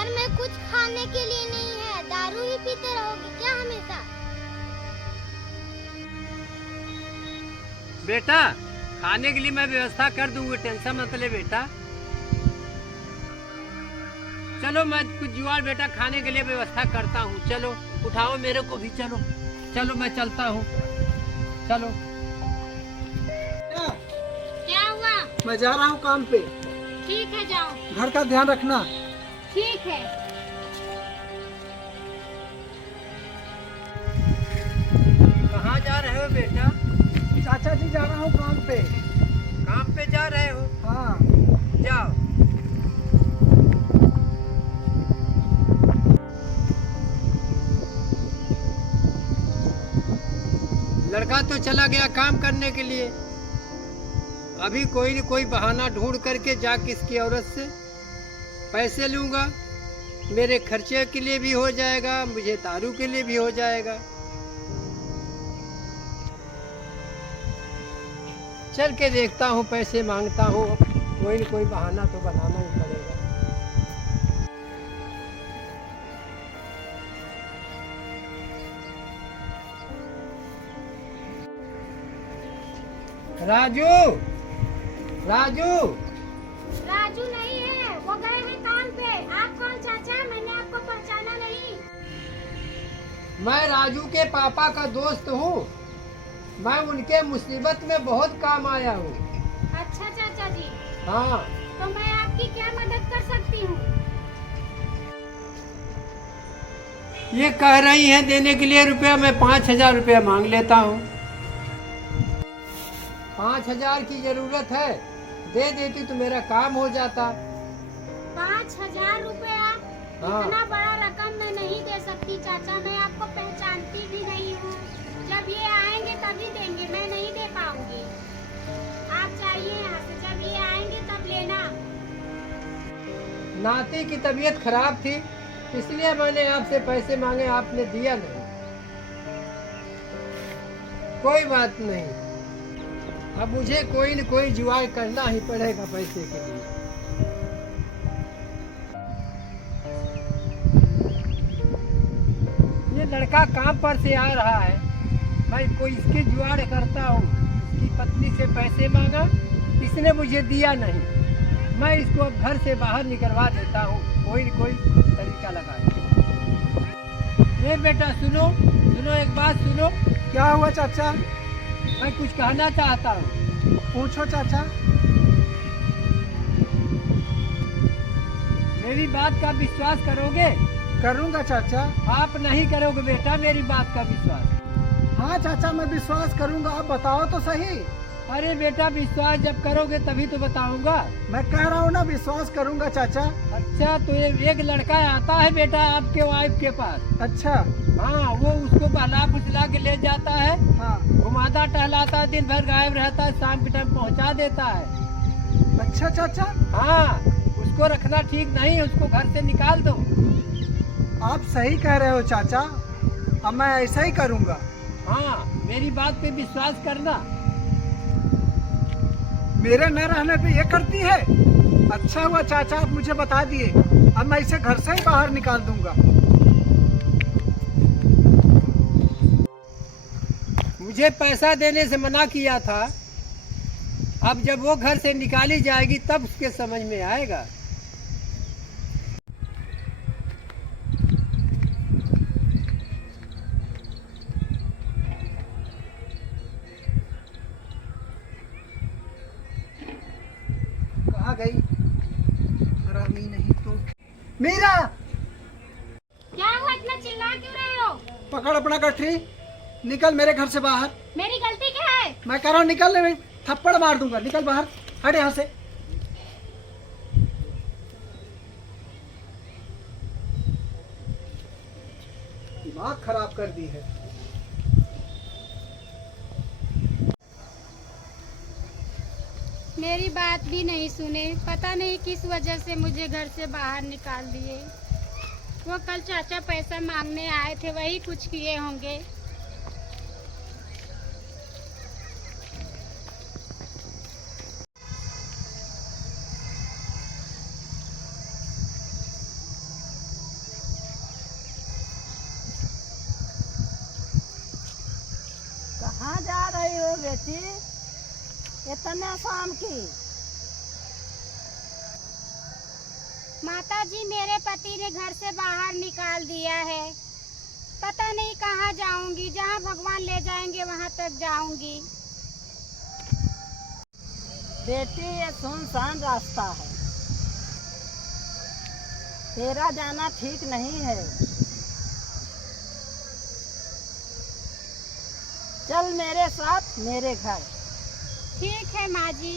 घर में कुछ खाने के लिए नहीं है, दारू ही पीते रहोगे क्या हमेशा? बेटा खाने के लिए मैं व्यवस्था कर दूंगी, टेंशन मत ले बेटा। चलो मैं कुछ जुगाड़ बेटा खाने के लिए व्यवस्था करता हूँ। चलो उठाओ मेरे को भी, चलो चलो मैं चलता हूँ, चलो। क्या हुआ? मैं जा रहा हूँ काम पे। ठीक है जाओ। घर का ध्यान रखना। ठीक है। कहाँ जा रहे हो बेटा? चाचा जी जा रहा हूँ काम पे। काम पे जा रहे हो? हाँ। जाओ। लड़का तो चला गया काम करने के लिए, अभी कोई न कोई बहाना ढूंढ करके जा किसकी औरत से पैसे लूँगा। मेरे खर्चे के लिए भी हो जाएगा, मुझे दारू के लिए भी हो जाएगा। चल के देखता हूँ, पैसे मांगता हूँ, कोई न कोई बहाना तो बनाना ही पड़ेगा। राजू, राजू। राजू नहीं है, वो गए हैं काम पे। आप कौन चाचा? मैंने आपको पहचाना नहीं। मैं राजू के पापा का दोस्त हूँ, मैं उनके मुसीबत में बहुत काम आया हूँ। अच्छा चाचा जी। हाँ। तो मैं आपकी क्या मदद कर सकती हूँ? ये कह रही हैं देने के लिए रुपया, मैं 5,000 रुपया मांग लेता हूँ। 5,000 की जरूरत है, दे देती तो मेरा काम हो जाता। 5,000 रुपया? हाँ। इतना बड़ा रकम मैं नहीं दे सकती चाचा, मैं आपको पहचानती भी नहीं हूँ। जब ये आएंगे तभी देंगे, मैं नहीं दे पाऊंगी। आप जाइए यहाँ से, जब ये आएंगे तब लेना। नाती की तबीयत खराब थी, इसलिए मैंने आपसे पैसे मांगे, आपने दिया नहीं। कोई बात नहीं, अब मुझे कोई न कोई जुगाड़ करना ही पड़ेगा पैसे के लिए। ये लड़का काम पर से आ रहा है, मैं कोई इसके जुगाड़ करता हूँ। इसकी पत्नी से पैसे मांगा, इसने मुझे दिया नहीं, मैं इसको अब घर से बाहर निकलवा देता हूँ, कोई न कोई तरीका लगा। ये बेटा सुनो सुनो, एक बात सुनो। क्या हुआ चाचा? मैं कुछ कहना चाहता हूँ। पूछो चाचा। मेरी बात का विश्वास करोगे? करूँगा चाचा। आप नहीं करोगे बेटा मेरी बात का विश्वास। हाँ चाचा मैं विश्वास करूँगा, आप बताओ तो सही। अरे बेटा विश्वास जब करोगे तभी तो बताऊंगा। मैं कह रहा हूँ ना विश्वास करूँगा चाचा। अच्छा तो एक लड़का आता है बेटा आपके वाइफ के पास। अच्छा। हाँ, वो उसको बहला फुसला के ले जाता है। हाँ। घुमाता टहलाता है, दिन भर गायब रहता है, शाम के टाइम पहुँचा देता है। अच्छा चाचा। हाँ, उसको रखना ठीक नहीं, उसको घर से निकाल दो। आप सही कह रहे हो चाचा, अब मैं ऐसा ही करूँगा। हाँ, मेरी बात पे विश्वास करना। मेरे न रहने पे ये करती है। अच्छा हुआ चाचा आप मुझे बता दिए, अब मैं इसे घर से ही बाहर निकाल दूंगा। मुझे पैसा देने से मना किया था, अब जब वो घर से निकाली जाएगी तब उसके समझ में आएगा। कहाँ गई? हरामी नहीं तो। मीरा! क्या हुआ, इतना चिल्ला क्यों रहे हो? पकड़ अपना गठरी, निकल मेरे घर से बाहर। मेरी गलती क्या है? मैं कह रहा हूँ निकल, नहीं थप्पड़ मार दूंगा, निकल बाहर, हट यहाँ से। दिमाग खराब कर दी है। मेरी बात भी नहीं सुने, पता नहीं किस वजह से मुझे घर से बाहर निकाल दिए। वो कल चाचा पैसा मांगने आए थे, वही कुछ किए होंगे। बेटी, इतने शाम की? माता जी, मेरे पति ने घर से बाहर निकाल दिया है। पता नहीं कहाँ जाऊंगी, जहाँ भगवान ले जाएंगे वहाँ तक जाऊंगी। बेटी, ये सुनसान रास्ता है, तेरा जाना ठीक नहीं है। चल मेरे साथ मेरे घर। ठीक है माँ जी।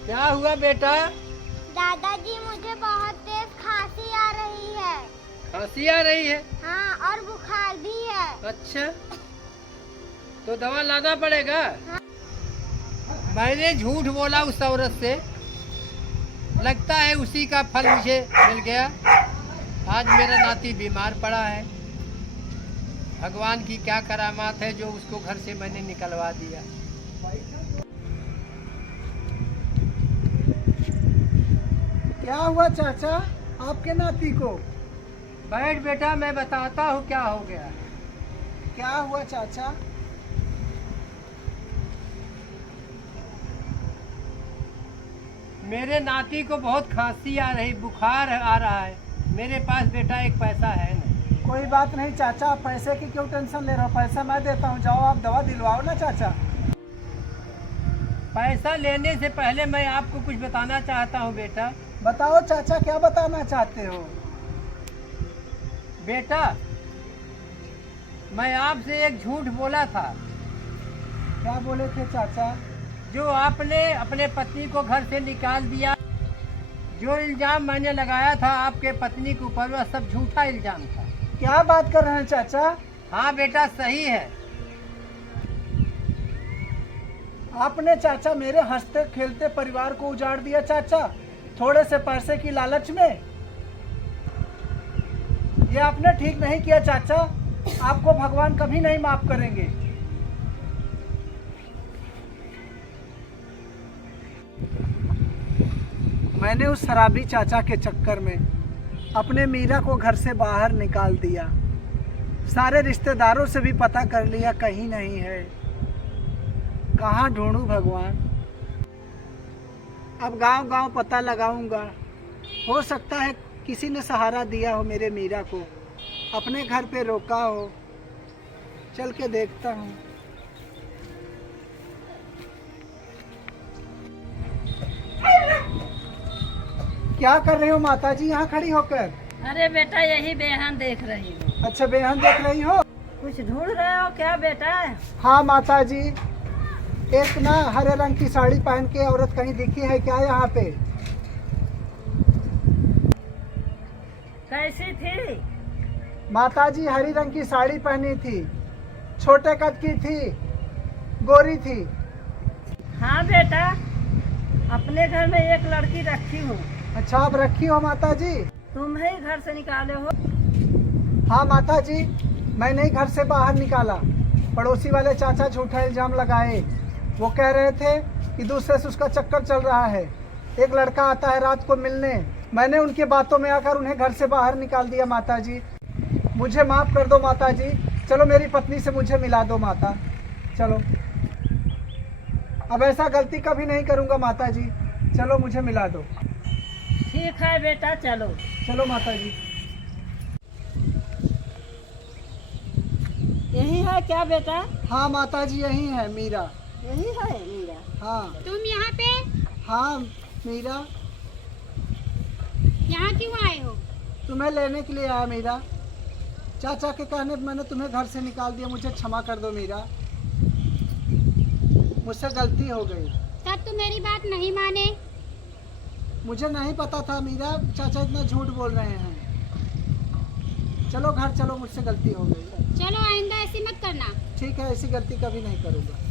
क्या हुआ बेटा? दादाजी, मुझे बहुत तेज खांसी आ रही है। खांसी आ रही है? हाँ, और बुखार भी है। अच्छा, तो दवा लाना पड़ेगा। मैंने झूठ बोला उस औरत से, लगता है उसी का फल मुझे मिल गया। आज मेरा नाती बीमार पड़ा है। भगवान की क्या करामात है जो उसको घर से मैंने निकलवा दिया। क्या हुआ चाचा आपके नाती को? बैठ बेटा, मैं बताता हूँ क्या हो गया। क्या हुआ चाचा? मेरे नाती को बहुत खांसी आ रही, बुखार आ रहा है। मेरे पास बेटा एक पैसा है नहीं। कोई बात नहीं चाचा, आप पैसे की क्यों टेंशन ले रहे हो? पैसा मैं देता हूँ, जाओ आप दवा दिलवाओ ना चाचा। पैसा लेने से पहले मैं आपको कुछ बताना चाहता हूँ बेटा। बताओ चाचा, क्या बताना चाहते हो? बेटा, मैं आपसे एक झूठ बोला था। क्या बोले थे चाचा? जो आपने अपने पत्नी को घर से निकाल दिया, जो इल्जाम मैंने लगाया था आपके पत्नी के ऊपर, वह सब झूठा इल्जाम था। क्या बात कर रहे हैं चाचा? हाँ बेटा, सही है। आपने चाचा मेरे हंसते खेलते परिवार को उजाड़ दिया चाचा, थोड़े से पैसे की लालच में। ये आपने ठीक नहीं किया चाचा, आपको भगवान कभी नहीं माफ करेंगे। मैंने उस शराबी चाचा के चक्कर में अपने मीरा को घर से बाहर निकाल दिया। सारे रिश्तेदारों से भी पता कर लिया, कहीं नहीं है। कहाँ ढूंढूं भगवान? अब गांव-गांव पता लगाऊंगा। हो सकता है किसी ने सहारा दिया हो मेरे मीरा को, अपने घर पे रोका हो। चल के देखता हूँ। क्या कर रही हो माताजी यहाँ खड़ी होकर? अरे बेटा, यही बेहन देख रही हूँ। अच्छा, बेहन देख रही हो? कुछ ढूंढ रहे हो क्या बेटा? हाँ माताजी, एक ना हरे रंग की साड़ी पहन के औरत कहीं दिखी है क्या यहाँ पे? कैसी थी? माताजी हरी रंग की साड़ी पहनी थी, छोटे कद की थी, गोरी थी। हाँ बेटा, अपने घर में एक लड़की रखी हूँ। अच्छा, आप रखी हो माताजी? तुम ही घर से निकाले हो? हाँ माताजी, मैंने ही घर से बाहर निकाला। पड़ोसी वाले चाचा झूठा इल्जाम लगाए। वो कह रहे थे कि दूसरे से उसका चक्कर चल रहा है, एक लड़का आता है रात को मिलने। मैंने उनकी बातों में आकर उन्हें घर से बाहर निकाल दिया माताजी। मुझे माफ़ कर दो माताजी, चलो मेरी पत्नी से मुझे मिला दो माता, चलो। अब ऐसा गलती कभी नहीं करूँगा माताजी, चलो मुझे मिला दो। ठीक है बेटा, चलो। चलो माताजी। यही है क्या बेटा? हाँ माताजी, यही है मीरा। यही है मीरा? हाँ। तुम यहाँ पे? हाँ मीरा। यहाँ क्यों आए हो? तुम्हें लेने के लिए आया मीरा। चाचा के कहने पे मैंने तुम्हें घर से निकाल दिया, मुझे क्षमा कर दो मीरा, मुझसे गलती हो गई। तब तुम मेरी बात नहीं माने? मुझे नहीं पता था मीरा, चाचा इतना झूठ बोल रहे हैं। चलो घर चलो, मुझसे गलती हो गई। चलो, आइंदा ऐसी मत करना। ठीक है, ऐसी गलती कभी नहीं करूँगा।